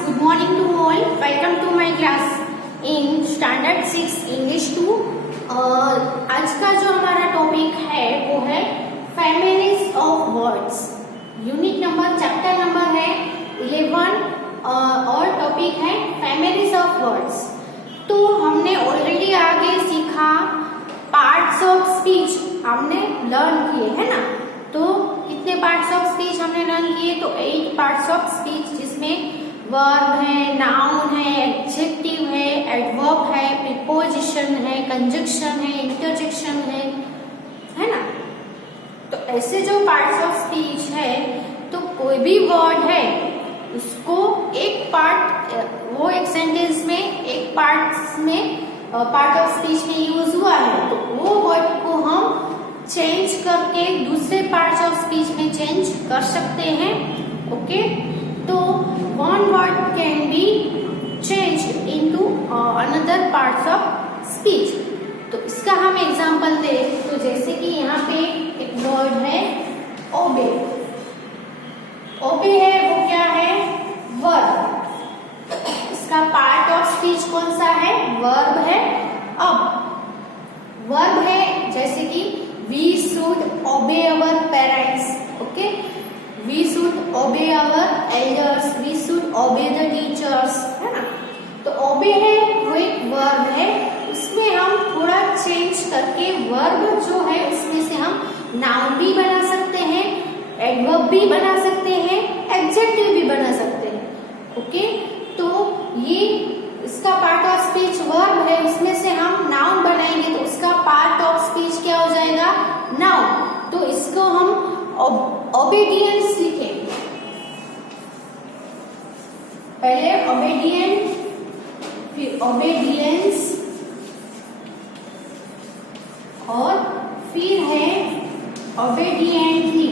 good morning to all. Welcome to my class in Standard 6 English 2. आज का जो हमारा टॉपिक है वो है families of words. Unit number chapter number है 11 और टॉपिक है फैमिलीज ऑफ वर्ड्स. तो हमने ऑलरेडी आगे सीखा पार्ट्स ऑफ स्पीच हमने लर्न किए है ना. तो कितने पार्ट्स ऑफ स्पीच हमने लर्न किए? तो 8 पार्ट्स ऑफ स्पीच, जिसमें वर्ब है, नाउन है, एडजेक्टिव है, एडवर्ब है, प्रीपोजिशन है, कंजक्शन है, इंटरजेक्शन है ना. तो ऐसे जो पार्ट्स ऑफ स्पीच है, तो कोई भी वर्ड है उसको एक पार्ट, वो एक सेंटेंस में एक पार्ट ऑफ स्पीच में यूज हुआ है, तो वो वर्ड को हम चेंज करके दूसरे पार्ट्स ऑफ स्पीच में चेंज कर सकते हैं. ओके, तो one word can be change into another parts of speech. तो इसका हम एग्जांपल दें तो जैसे कि यहाँ पे एक वर्ड है ओबे. ओबे है वो क्या है? वर्ब. इसका पार्ट ऑफ स्पीच कौन सा है? वर्ब है. अब वर्ब है जैसे कि we should obey our parents. Okay, we should obey our elders, we should obey the teachers, है ना. तो obey है वो एक वर्ब है, उसमें हम थोड़ा चेंज करके वर्ब जो है उसमें से हम नाउन भी बना सकते हैं, एडवर्ब भी बना सकते हैं, एडजेक्टिव भी बना सकते हैं. ओके, तो ये इसका पार्ट ऑफ स्पीच वर्ब है, उसमें से हम नाउन बनाएंगे तो उसका पार्ट ऑफ स्पीच क्या हो जाएगा? नाउन. तो इसको हम ओबेडियंस लिखेंगे. पहले ओबेडियंट, फिर ओबेडियंस और फिर है ओबेडियंटली.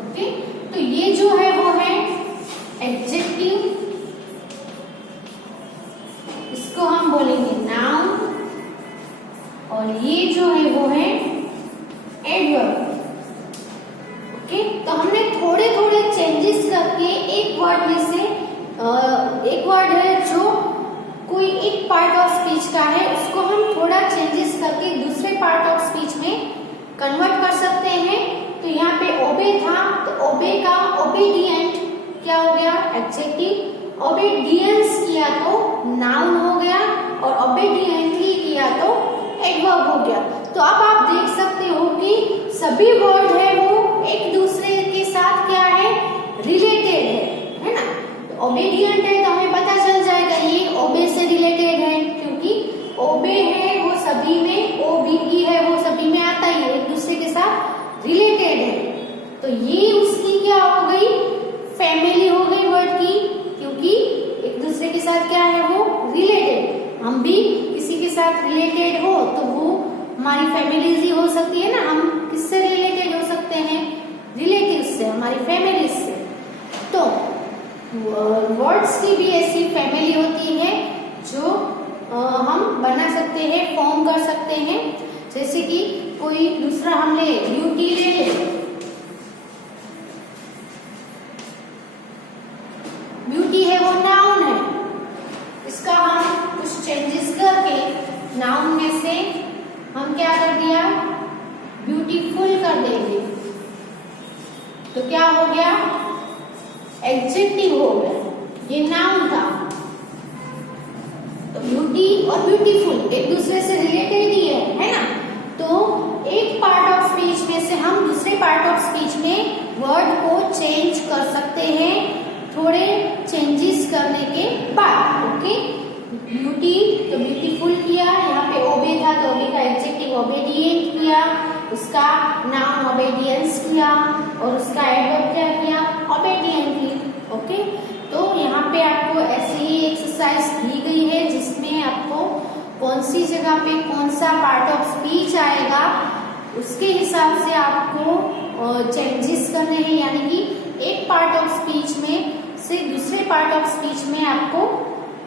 ओके, तो ये जो है वो है एडजेक्टिव, इसको हम बोलेंगे नाउन, और ये जो है वो है एडवर्ब. ओके, तो हमने थोड़े थोड़े चेंजेस करके एक वर्ड में से एक वर्ड है जो कोई एक पार्ट ऑफ स्पीच का है, उसको हम थोड़ा चेंजेस करके दूसरे पार्ट ऑफ स्पीच में कन्वर्ट कर सकते हैं. तो यहाँ पे ओबे था, तो ओबे का ओबीडियंट क्या हो गया? एडजेक्टिव. ओबीडियंस किया तो नाउन हो गया, और ओबीडियंटली किया तो एडवर्ब हो गया. तो अब आप देख सकते हो कि सभी वर्ड है वो एक दूसरे के साथ क्या है? रिलेटेड है ना. तो ओबीडियंट है तो हमें पता चल जाएगा ये ओबे से रिलेटेड है, क्योंकि ओबे है वो सभी में, ओबी है वो सभी में आता ही है, एक दूसरे के साथ रिलेटेड है. तो ये उसकी क्या हो गई? फैमिली हो गई वर्ड की, क्योंकि एक दूसरे के साथ क्या है? वो रिलेटेड. हम भी किसी के साथ रिलेटेड हो तो वो हमारी फैमिलीज ही हो सकती है ना. हम किससे रिलेटेड हो सकते हैं? रिलेटिव्स से, हमारी फैमिलीज से. तो वर्ड्स की भी ऐसी फैमिली होती है जो हम बना सकते हैं, फॉर्म कर सकते हैं. जैसे कि कोई दूसरा हम ले, ब्यूटी ले ले. ब्यूटी है वो नाउन है, इसका हम कुछ चेंजेस करके नाउन में से हम क्या कर दिया? ब्यूटीफुल कर देंगे. तो क्या हो गया? एडजेक्टिव हो गया. ये नाउन था. तो ब्यूटी और ब्यूटीफुल एक दूसरे से रिलेटेड ही है ना. तो एक पार्ट ऑफ स्पीच में से हम दूसरे पार्ट ऑफ स्पीच में वर्ड को चेंज कर सकते हैं थोड़े चेंजेस करने के बाद. ओके, ब्यूटी तो ब्यूटीफुल किया, यहाँ पे ओबे था तो ओबे का एडजेक्टिव ओबेडिएंट किया, उसका नाउन ओबेडियंस किया, और उसका एडवर्ब क्या किया? ओबेडिएंटली. ओके, तो यहाँ पे आपको ऐसी ही एक्सरसाइज दी गई है जिसमें आपको कौन सी जगह पे कौन सा पार्ट ऑफ स्पीच आएगा उसके हिसाब से आपको चेंजेस करने हैं, यानी कि एक पार्ट ऑफ स्पीच में से दूसरे पार्ट ऑफ स्पीच में आपको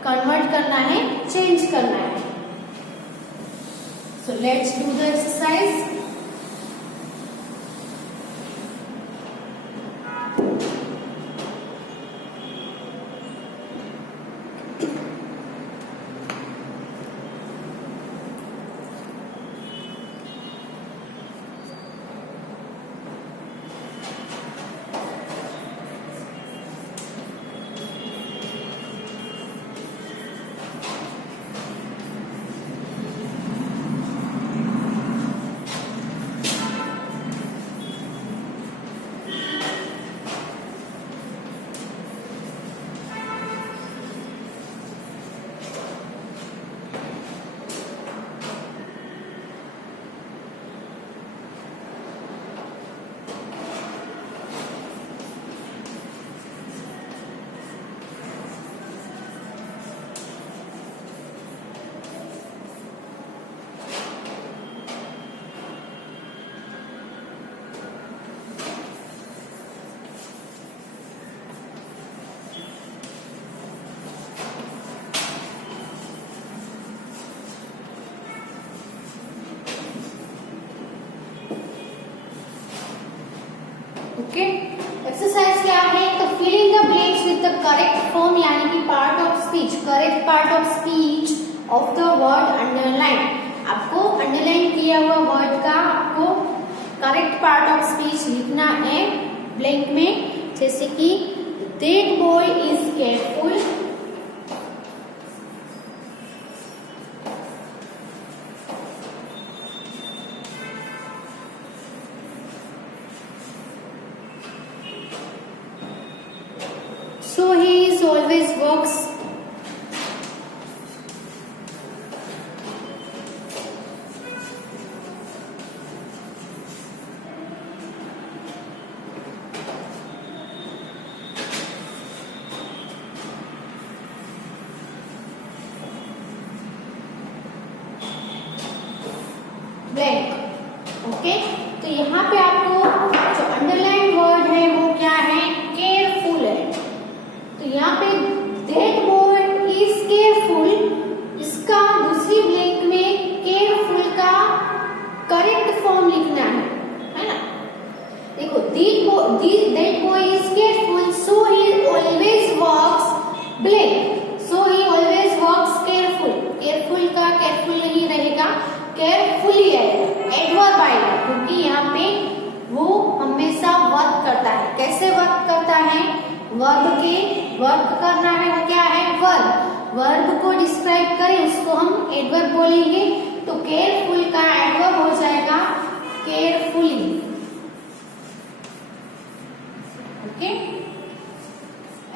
कन्वर्ट करना है, चेंज करना है. So let's do the exercise. Exercise क्या है? तो fill in the blanks with the correct form यानी कि part of speech, correct part of speech of the word underline. आपको अंडरलाइन किया हुआ वर्ड का आपको करेक्ट पार्ट ऑफ स्पीच लिखना है ब्लैंक में, जैसे कि that boy is careful, so he is always works, blank. Okay, तो यहाँ पे आपको जो अंडरलाइन वर्ड है वो क्या है? केयरफुल है। तो यहाँ पे दैट बॉय इज केयरफुल, इसका दूसरी ब्लैंक में केयरफुल का करेक्ट फॉर्म लिखना है ना? देखो, that boy is careful, so he always works blank, so he always works careful. Careful का केयरफुल नहीं रहेगा, केयरफुली आएगा, एडवर्ब आएगा, क्योंकि यहाँ पे वो हमेशा वर्क करता है। कैसे वर्क करता है? वर्क करना है वो क्या है? वर्ब को डिस्क्राइब करें उसको हम एडवर्ब बोलेंगे, तो केयरफुल का एडवर्ब हो जाएगा केयरफुली। ओके,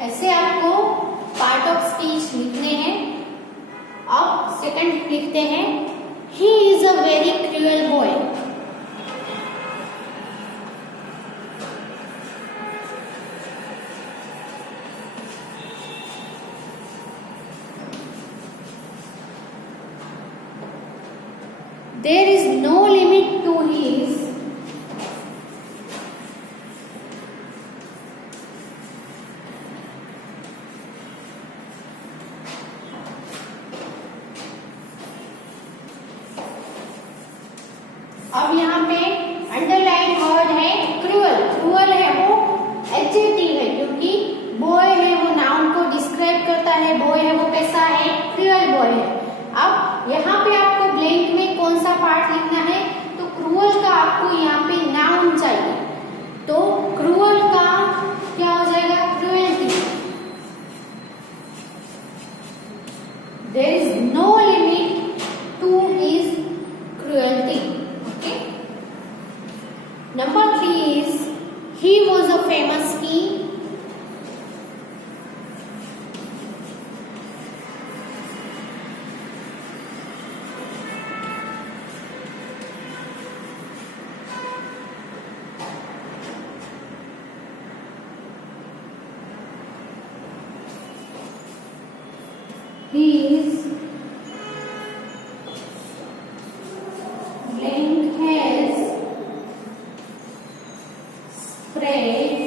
ऐसे आपको पार्ट ऑफ स्पीच लिखने हैं। अब सेकंड लिखते हैं, he is a very cruel boy, there is no limit to his अब यहाँ पे अंडरलाइन वर्ड है क्रूअल। क्रूअल है वो एडजेक्टिव है, क्योंकि बॉय है वो नाउन को डिस्क्राइब करता है। बॉय है वो कैसा है? क्रूअल बॉय है। अब यहाँ पे आपको ब्लैंक में कौन सा पार्ट लिखना है? तो क्रूअल का आपको यहाँ पे नाउन चाहिए, तो क्रूअल का क्या हो जाएगा? Cruelty. There is no limit to his cruelty. Number 3 is he was a famous king. He is blank has spread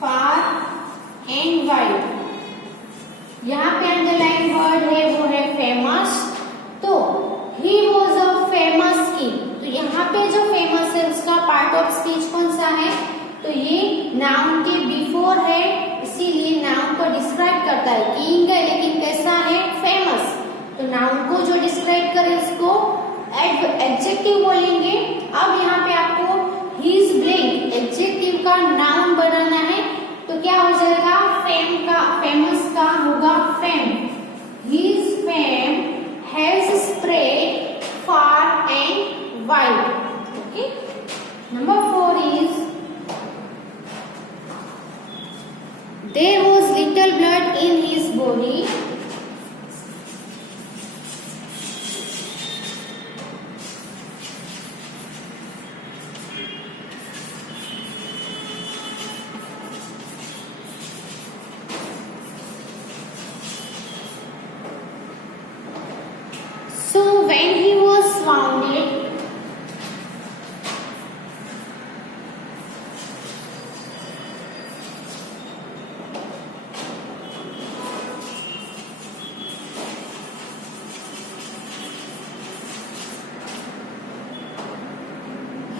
far and wide। यहाँ पे अंडरलाइन वर्ड है वो है फेमस, तो he was a famous king। तो यहाँ पे जो फेमस है उसका पार्ट ऑफ स्पीच कौन सा है? तो ये नाउन के बिफोर है, इसीलिए नाउन को डिस्क्राइब करता है। किंग है लेकिन कैसा है? फेमस। तो नाउन को जो डिस्क्राइब करे उसको एडजेक्टिव बोलेंगे। अब यहाँ पे आपको हिज ब्लैंक एडजेक्टिव का नाउन बनाना है, तो क्या हो जाएगा? फेमस का होगा fame. His fame has spread far and wide. Okay, number 4 is there was little blood in his body,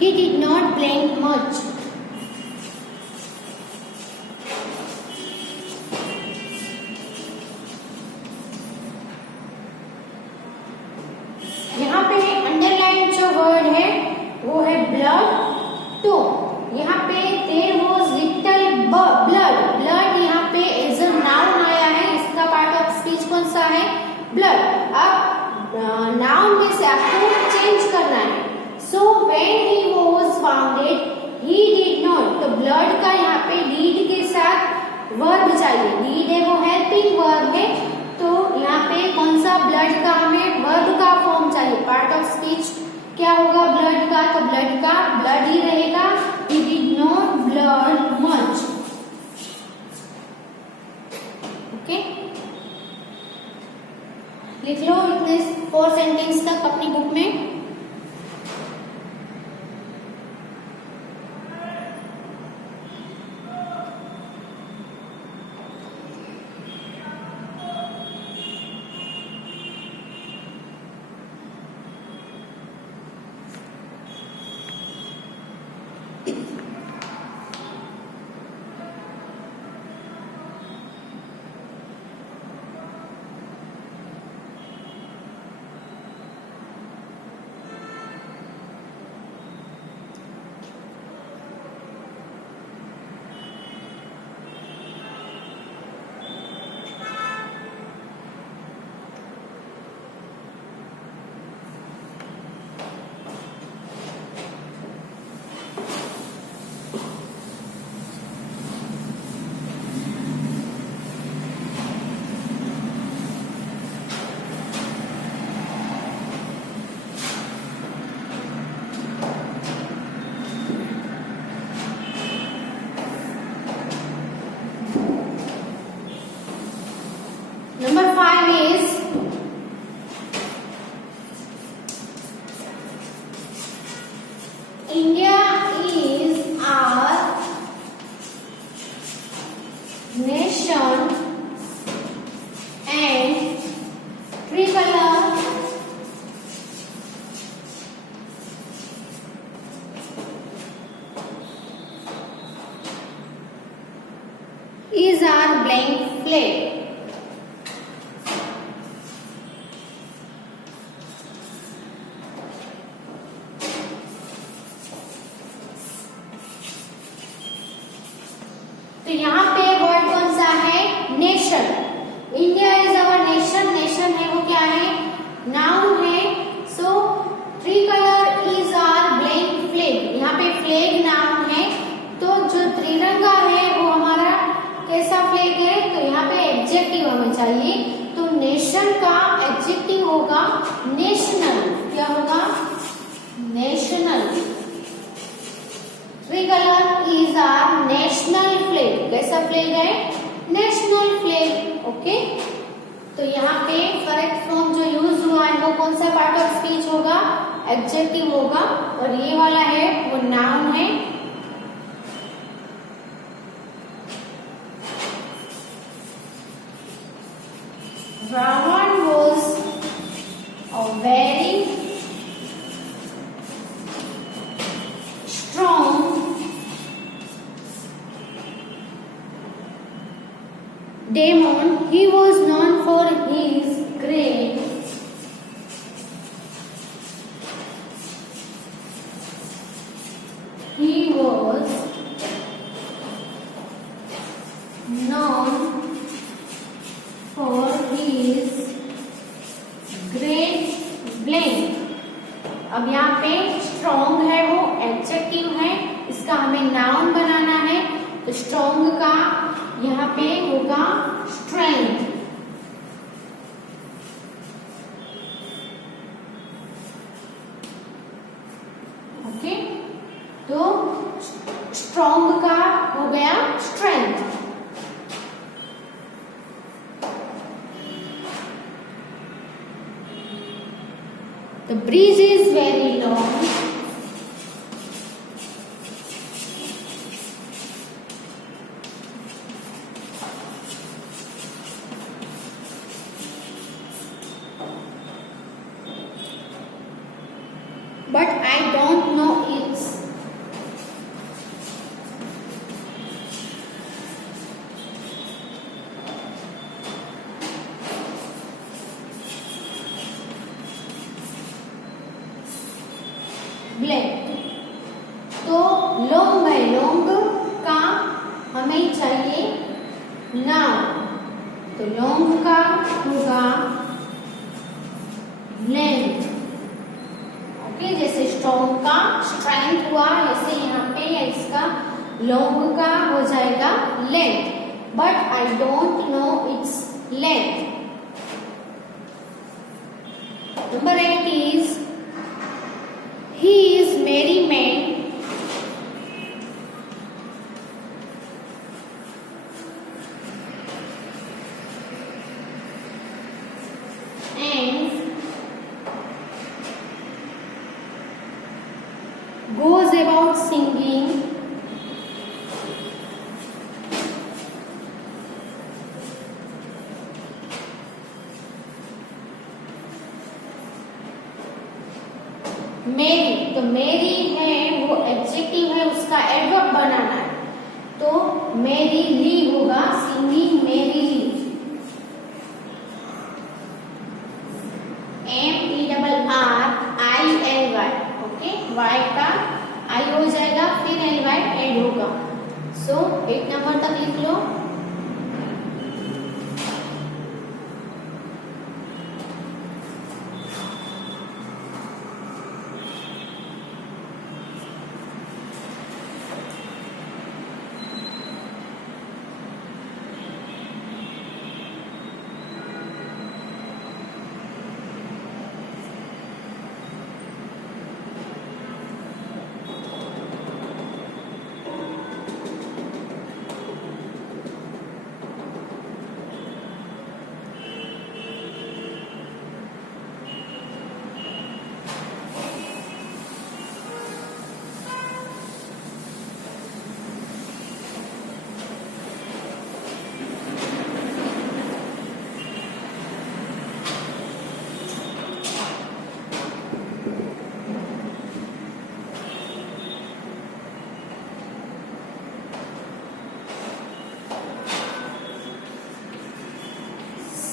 He did not blink much. यहाँ पे अंडरलाइन जो वर्ड है वो है ब्लड। तो यहाँ पे there was little blood. Blood यहाँ पे एज अ नाउन आया है। इसका पार्ट ऑफ स्पीच कौन सा है? ब्लड। अब नाउन में से आपको चेंज करना है। So when he was founded he did not. तो ब्लड का यहाँ पे डीड के साथ वर्ब चाहिए। डीड है वो हेल्पिंग वर्ब है। तो यहाँ पे कौन सा ब्लड का हमें वर्ब का फॉर्म चाहिए। पार्ट ऑफ स्पीच क्या होगा ब्लड का? तो ब्लड का ब्लड ही रहेगा। He did not blood much. Okay, लिख लो इतने 4 सेंटेंस तक अपनी बुक में। Number 5 is India is our nation and tricolor is our blank flag. तो यहाँ पे वर्ड कौन सा है? Nation. India is our nation. Nation है वो क्या है? नाउन है। So tricolour is our black flag. यहाँ पे फ्लैग नाउन है। तो जो त्रिरंगा है वो हमारा कैसा फ्लैग है? तो यहाँ पे एडजेक्टिव हमें चाहिए। तो नेशन का एडजेक्टिव होगा नेशनल। क्या होगा? National. Tricolour is our national flag. कैसा फ्लैग है? National flag. ओके, तो यहाँ पे करेक्ट फॉर्म जो यूज हुआ है वो कौन सा पार्ट ऑफ स्पीच होगा? एडजेक्टिव होगा। और ये वाला है वो नाउन है। Ravan was a very strong demon. He was known for his great he was known for his great blank. अब यहाँ पे स्ट्रॉन्ग है वो एडजेक्टिव है। इसका हमें नाउन बनाना है। तो स्ट्रॉन्ग का यहाँ पे होगा स्ट्रेंथ। ओके, तो स्ट्रॉन्ग का हो गया strength. The bridge is very long. But I don't know its long है, लॉन्ग का हमें चाहिए नाउन, तो लॉन्ग का होगा लेंथ। ओके, जैसे स्ट्रॉन्ग का स्ट्रेंथ हुआ, ऐसे यहाँ पे इसका लॉन्ग का हो जाएगा length, but I don't know its length. Number 8 is he is merry man and goes about singing मेरी। तो मेरी है वो एडजेक्टिव है, उसका एडवर्ब बनाना है, तो मेरी ली होगा, सिंगिंग मेरी ली। MERRILY, ओके, वाई का आई हो जाएगा, फिर LY एड होगा। सो 8 नंबर तक लिख लो।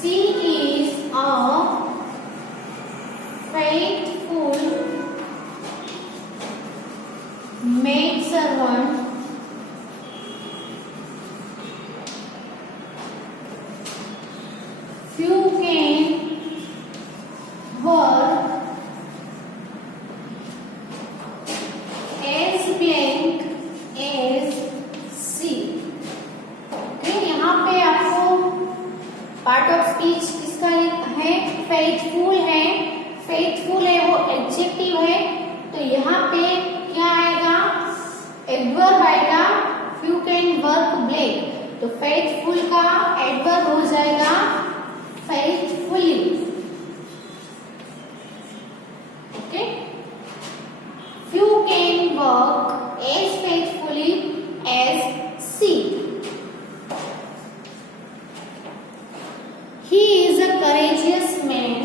She is a faithful maidservant few can work as blank as she। यहाँ पे आपको पार्ट ऑफ स्पीच किसका है, फेथफुल है, फेथफुल है वो एडजेक्टिव है, तो यहाँ पे क्या आएगा, एडवर्ब आएगा, फ्यू कैन वर्क ब्लैक, तो फेथफुल का एडवर्ब हो जाएगा faithfully. Okay, few can work as faithfully as see. He is a courageous man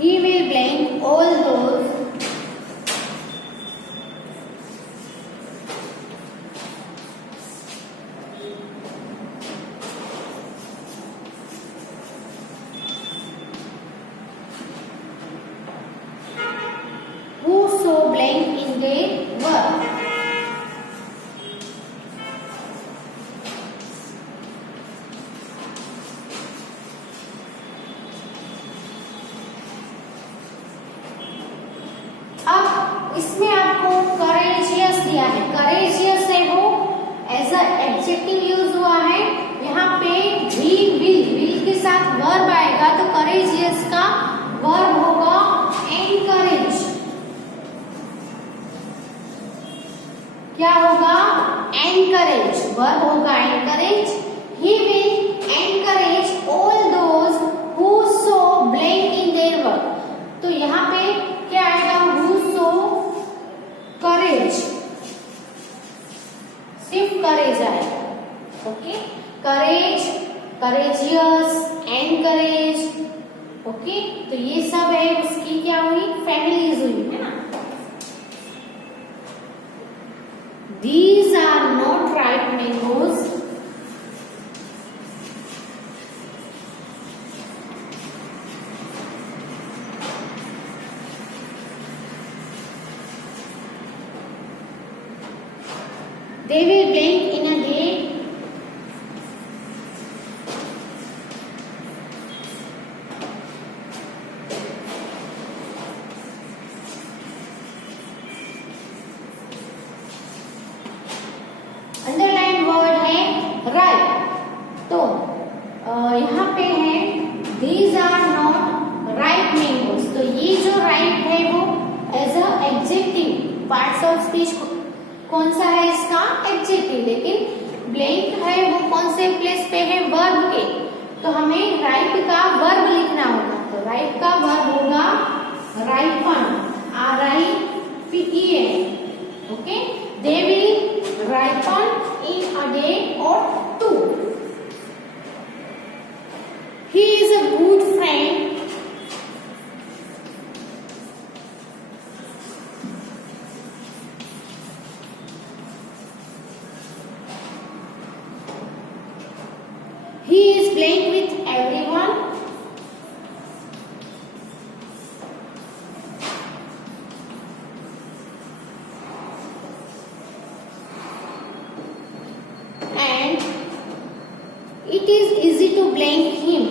he will blank all those so blank in their work। अब इसमें आपको courageous दिया है, courageous है वो एज अ एडजेक्टिव यूज हुआ है, यहाँ पे विल के साथ वर्ब आएगा, तो करेजियस का वर्ब होगा एनकरेज। क्या होगा, एनकरेज, वर्ब होगा encourage. He will encourage all those who so blank in their work, तो यहाँ पे क्या आएगा, हु सो करेज, सिर्फ करेज आएगा। ओके, करेज, करेजियस, एनकरेज। ओके, तो ये सब है उसकी क्या हुई, फैमिलीज हुई है ना। These are not ripe mangoes They will blank in a day. Underline word है राइट। तो यहाँ पे है these are not ripe mangoes। तो ये जो राइप है वो as a adjective parts of speech कौन सा है इसका एडजेक्टिव, लेकिन ब्लैंक है वो कौन से प्लेस पे है वर्ब के। तो हमें राइप का वर्ब लिखना होगा। तो राइप का वर्ब होगा ripen, RIPEN। Okay, they will ripen in a day और 2। He is a good friend. He is playing with everyone. And it is easy to blame him.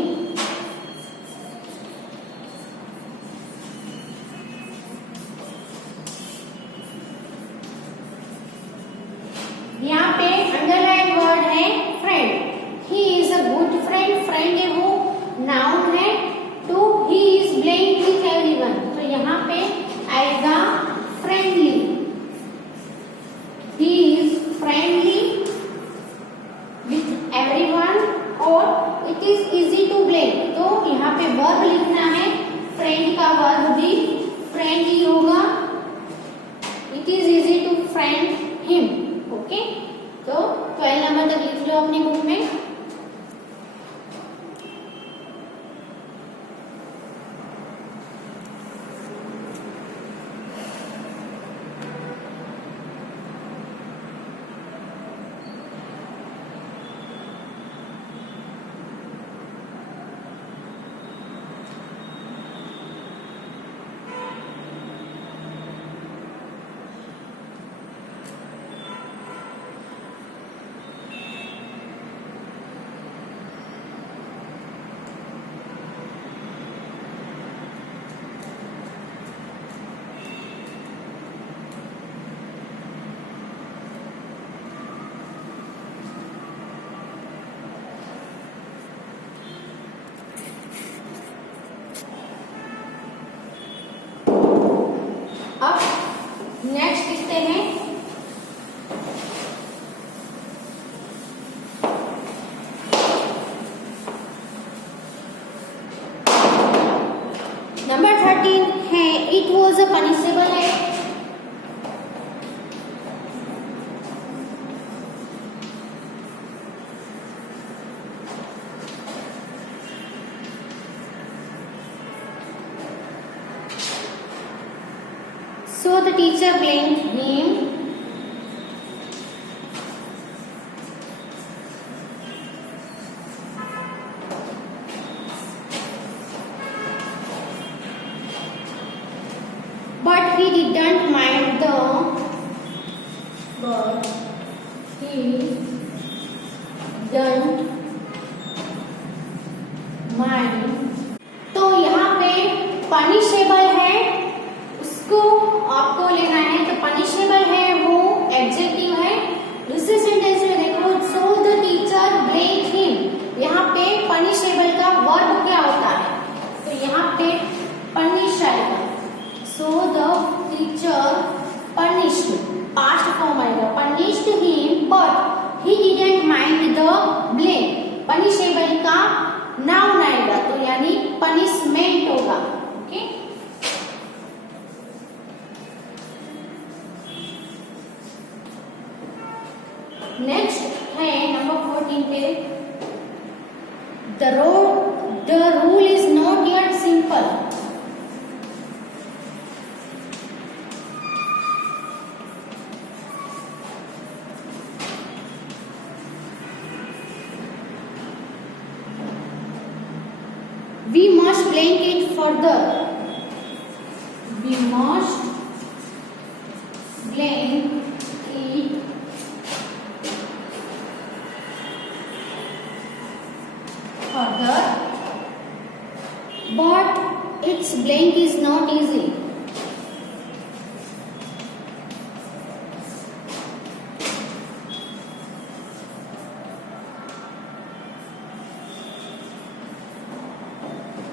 यहाँ पे अंडरलाइन वर्ड है friend. He is a good friend, friend है वो noun है। Two he is playing with everyone, तो यहाँ पे आएगा friendly. He is friendly with everyone और it is easy to playing. तो यहाँ पे वर्ब लिखना है, फ्रेंड का वर्ब भी फ्रेंड ही होगा। It is easy to friend him. Okay, तो 12 नंबर तक लिख लो अपनी बुक में। अब नेक्स्ट लिखते हैं नंबर 13 है इट वॉज अ पनिशेबल है। So the teacher blamed him. But he didn't mind the. But he didn't mind. तो यहाँ पे पनिशेबल है, उसको आपको लेना है। तो पनिशेबल है वो एडजेक्टिव है। दूसरे सेंटेंस में देखो, सो द टीचर ब्लेम हिम। यहाँ पे पनिशेबल का वर्ब क्या होता है, तो यहाँ पे पनिश आएगा। So the teacher punished, past form आएगा, punished him but he didn't mind the blame. Punishable का नाउन आएगा, तो यानी पनिशमेंट होगा। ओके, नेक्स्ट है नंबर 14 पे, the rule is not yet simple. We must blank it further. We must blank it but its blank is not easy.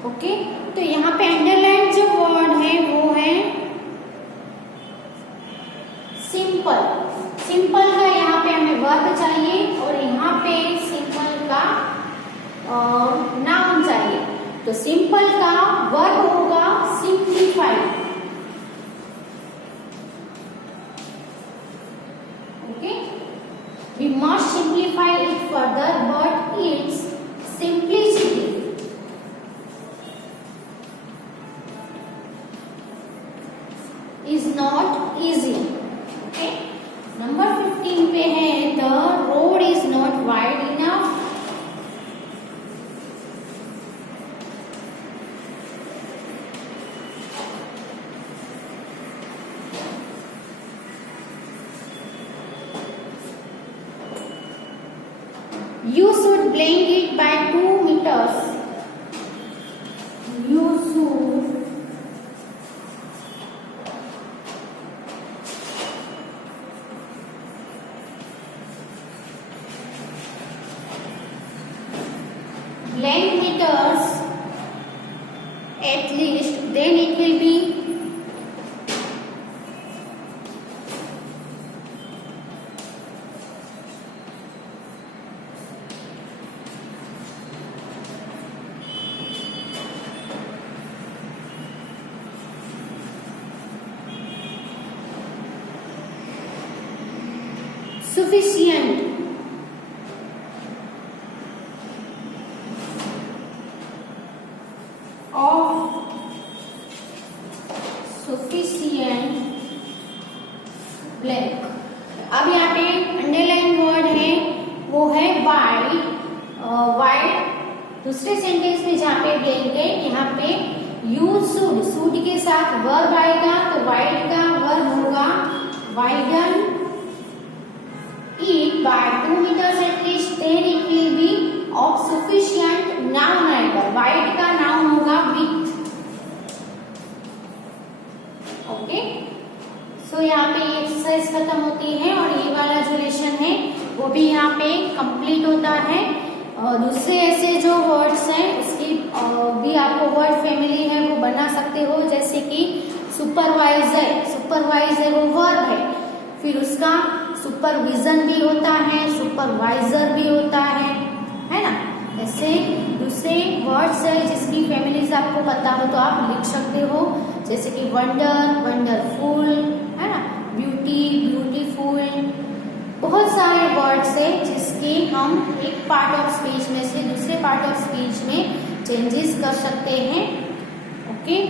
Okay, तो यहाँ पे अंडरलाइन जो वर्ड है वो है सिंपल। सिंपल का यहाँ पे हमें वर्ब चाहिए और यहाँ पे सिंपल का नाउन चाहिए। तो सिंपल का वर्ब होगा simplify. Okay, we must simplify it further but its simplicity is not easy. Okay, number 15 पे है the road is not wide enough. You should blank it by 2 meters. You should blank meters at least, then it will be sufficient. Of sufficient blank. अब यहाँ पे underline word है वो है wide. Wide दूसरे sentence में जहाँ पे ब्लैंक है यहाँ पे यू शुड, शुड के साथ वर्ब आएगा तो वाइड का वर्ब होगा widen it by 2 meters at least, then it will be of sufficient. Noun आएगा, वाइड का नाउन होगा विथ। ओके, सो यहाँ पे ये एक्सरसाइज खत्म होती है और ये वाला जो लेसन है वो भी यहाँ पे कंप्लीट होता है। और दूसरे ऐसे जो वर्ड्स हैं उसकी भी आपको वर्ड फैमिली है वो बना सकते हो, जैसे कि सुपरवाइजर। सुपरवाइजर वो वर्ब है, फिर उसका सुपरविजन भी होता है, सुपरवाइजर भी होता है ना। ऐसे दूसरे वर्ड्स है जिसकी फैमिलीज आपको पता हो तो आप लिख सकते हो, जैसे कि वंडर, वंडरफुल, है ना, ब्यूटी, ब्यूटीफुल। बहुत सारे वर्ड्स है जिसके हम एक पार्ट ऑफ स्पीच में से दूसरे पार्ट ऑफ स्पीच में चेंजेस कर सकते हैं। ओके।